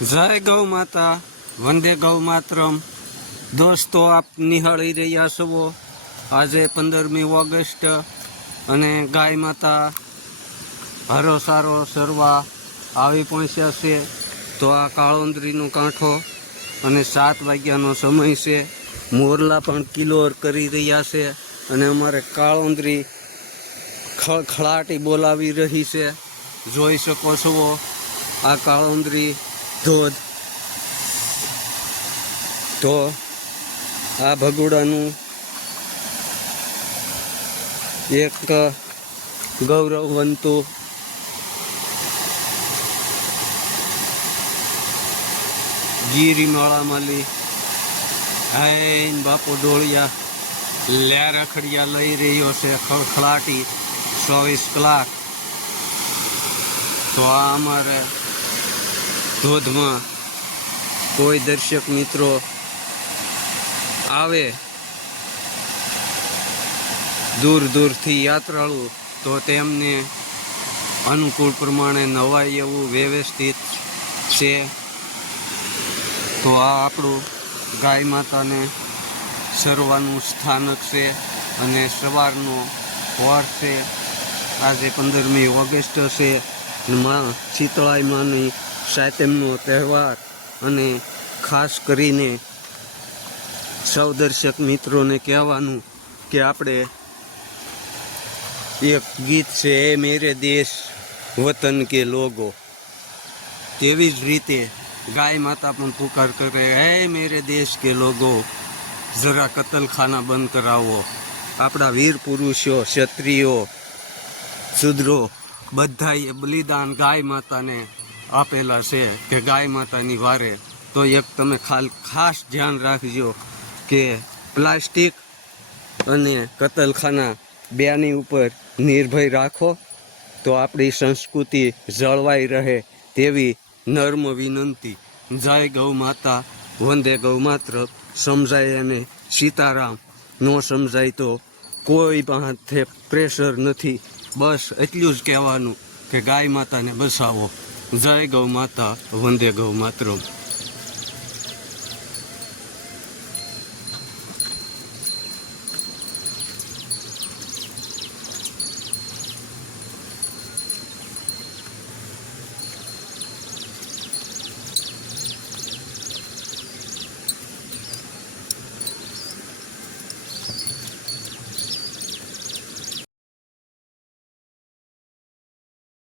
જય ગૌ માતા, વંદે ગૌ માતરમ। દોસ્તો, આપ નિહાળી રહ્યા છો આજે 15મી ઓગસ્ટ અને ગાય માતા હારો સારો સરવા આવી પહોંચ્યા છે। તો આ કાળોંદરીનો કાંઠો અને 7 વાગ્યાનો સમય છે। મોરલા પણ કિલોર કરી રહ્યા છે અને અમારે કાળોંદરી ખળખળાટી બોલાવી રહી છે। જોઈ શકો છો આ કાળોંદરી ધોધ। તો આ ભગોડાનું એક ગૌરવવંતું ગીરીમાળામાલી હાઈન બાપુ ડોળિયા લે રખડિયા લઈ રહ્યો છે ખળખળાટી 24 કલાક। તો આ અમારે ધોધમાં કોઈ દર્શક મિત્રો આવે દૂર દૂરથી યાત્રાળુ તો તેમને અનુકૂળ પ્રમાણે નવાય એવું વ્યવસ્થિત છે। તો આ આપણું ગાય માતાને સરવાનું સ્થાનક છે અને સવારનો વાર છે। આજે 15મી ઓગસ્ટ છે। માં શીતળાઈ માની 7મનો તહેવાર અને ખાસ કરીને સૌ દર્શક મિત્રોને કહેવાનું કે આપણે એક ગીત છે એ મેરે દેશ વતન કે લોગો, તેવી જ રીતે ગાય માતા પણ પુકાર કરે હે મેરે દેશ કે લોગો જરા કતલખાના બંધ કરાવો। આપણા વીર પુરુષો, ક્ષત્રિયો, શુદ્રો બધાએ બલિદાન ગાય માતાને આપેલા છે કે ગાય માતાની વારે તો એક તમે ખાસ ધ્યાન રાખજો કે પ્લાસ્ટિક અને કતલખાના બેની ઉપર નિર્ભય રાખો તો આપણી સંસ્કૃતિ જળવાઈ રહે તેવી નર્મ વિનંતી। જય ગૌ માતા, વંદે ગૌ માત્ર। સમજાય અને સીતારામ, ન સમજાય તો કોઈ પાસે પ્રેશર નથી। બસ એટલું જ કહેવાનું કે ગાય માતાને બસાવો। જય ગૌ માતા, વંદે ગૌ માતરમ।